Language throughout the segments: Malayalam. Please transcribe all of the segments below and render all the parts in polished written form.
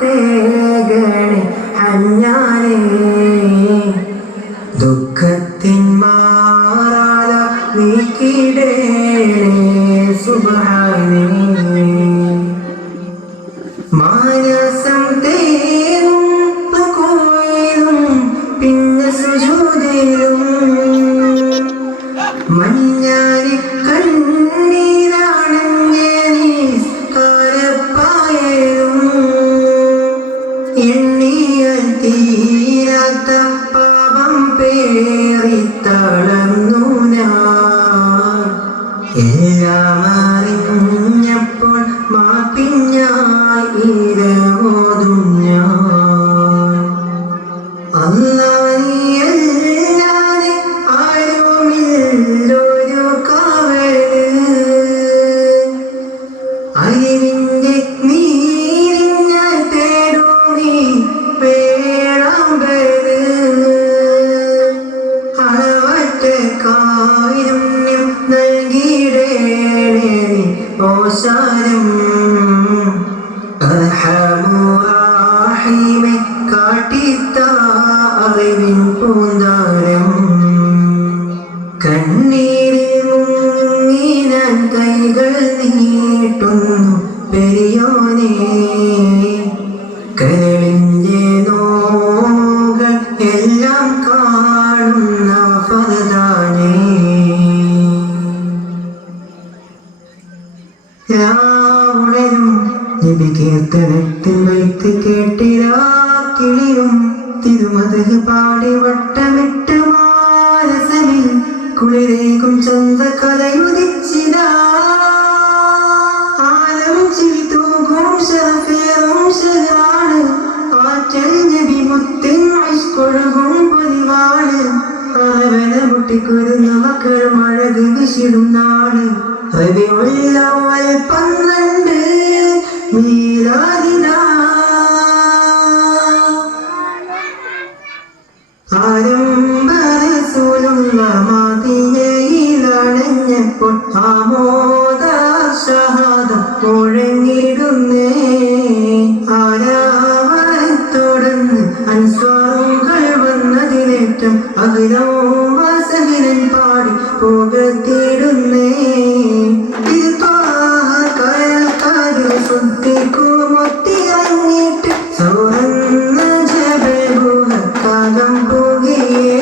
റാഹത്തേകണേ ഹഞ്ഞാനേ ദുഃഖത്തിൻ മാറാല നീക്കിടേണേ സുബ്ഹാനേ മാനസം തേനും റുകൂഇലും പിന്നെ സുജൂദിലും മഞ്ഞാരി കണ്ണീരാണെന്നേ നിസ്കാരപ്പായലും എണ്ണിയാൽ തീരാത്ത പാപം പേറിത്തളർന്നു ഞാൻ എല്ലാം അറിഞ്ഞപ്പോൾ മാപ്പിഞ്ഞായി ഇരവോതും ഞാൻ അല്ലാഹുവല്ലാതെ ആരുമില്ലൊരു കാവല് അറിവിന്റെ നീരിഞ്ഞ തേടുമീ വേളാമ്പല് അളവറ്റ കാരുണ്യം നൽകിയിടേണേ ഓശാരം അർഹമുറാഹിമേ കാട്ടിത്ത അറിവിൻ പൂന്താരം കണ്ണീരിൽ മുങ്ങി ഞാൻ കൈകൾ നീട്ടുന്നു പെരിയോനേ കരളിന്റെ നോകൾ എല്ലാം കാണുന്ന ഫർദാനേ രാവുണരും നബി കീർത്തനത്തിൽ വൈത്ത് കേട്ടിരാ കിളിയും തിരുമതക് പാടി വട്ടമിട്ട് മാനസമിൽ കുളിരേകും ചന്ത കഥയുദിച്ചിരാ ആലം ചിരി തൂകും ശരഫേറും ശരാണ് ആറ്റൽ നബി മുത്തിൻ ഇഷ്കൊഴുകും പൊലിവാണ് ആവന മുട്ടിക്കുരുന്ന മക്കളും അഴക് വിശിടും നാട് റബീഉൽ അവ്വൽ 12 മീലാദിനാ ആരംഭ റസൂലുള്ള മദീനയിലണഞ്ഞപ്പോൾ ആമോദ ഷഹാദത്ത് മുഴങ്ങിടുന്നേ ആരാവത്തോടന്ന് അൻസ്വാറുകൾ വന്നതിനേറ്റം അഖിലവും വസഹിരൻ പാടി പുകഴ്ത്തിടുന്നേ മുത്തിറങ്ങിട്ട് സൗറന്ന ജബൂഹത്താകം പുകയേ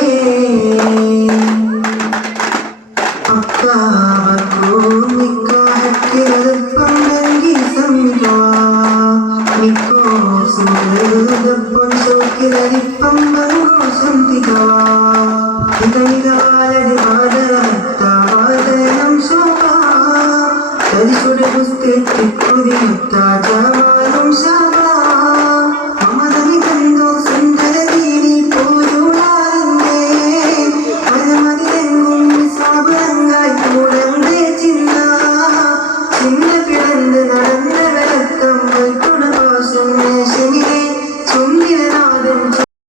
അക്കാവക്കും നിക്കാഹത്തിലെളുപ്പം നൽകി സമ്മികവാ നിക്കോ സുഹൃദപ്പം ശോക്കിലരിപ്പം ബംഗോഷം തികവാ ഇതൈകാലത് ബാധരത്താവാദനം ശോഭാ തരിശുടെ പുസ്തകത്തിൽ കുതിമുത്താജാ